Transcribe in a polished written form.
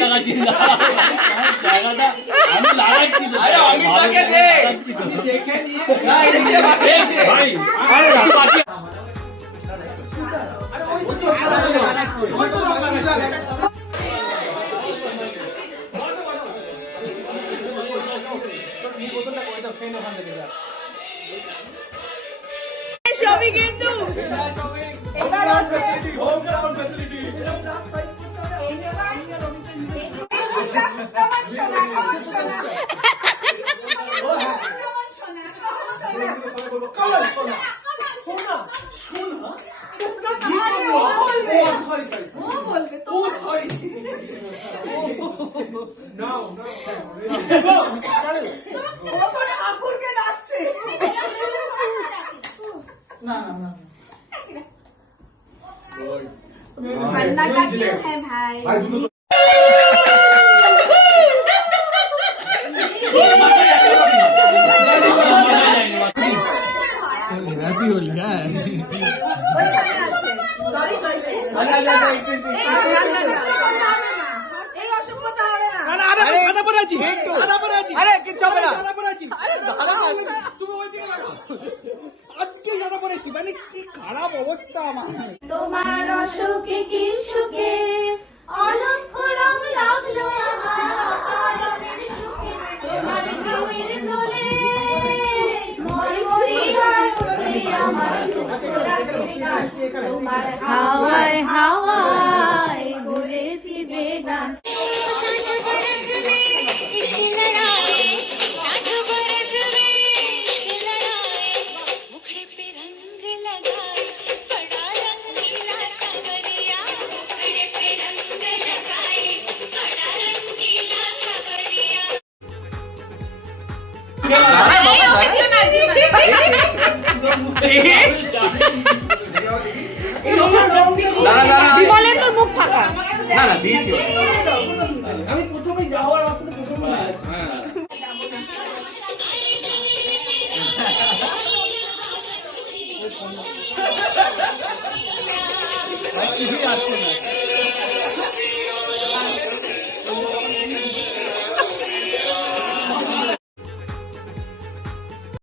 দেখাচ্ছি জায়গাটা আমি লাগাচ্ছি তো। আরে অমিতাকে দে দেখে নিয়ে ভাই আরে বাকি সবই কিন্তু এবার হচ্ছে হোম গ্রাউন্ড ফ্যাসিলিটি ठंडा क्यों है भाई हैप्पी होली है আরে কিচ্ছু হবে না আজকে জানা পড়েছি মানে কি খারাপ অবস্থা আমার তোমার অসুখে কি সুখে অলক্ষ রং লাগলো আমার অকারণের সুখে তোমার ঢেউয়ের দোলে মরি মরি গান উঠে আমার রাতের গান তোমার হাওয়ায় হাওয়ায় বলেছি যে গান বিমলের তোর মুখ ফাঁকা না না দিয়েছি আমি প্রথমে যাওয়ার রাস্তাতে প্রথমে কিছুই আসছে না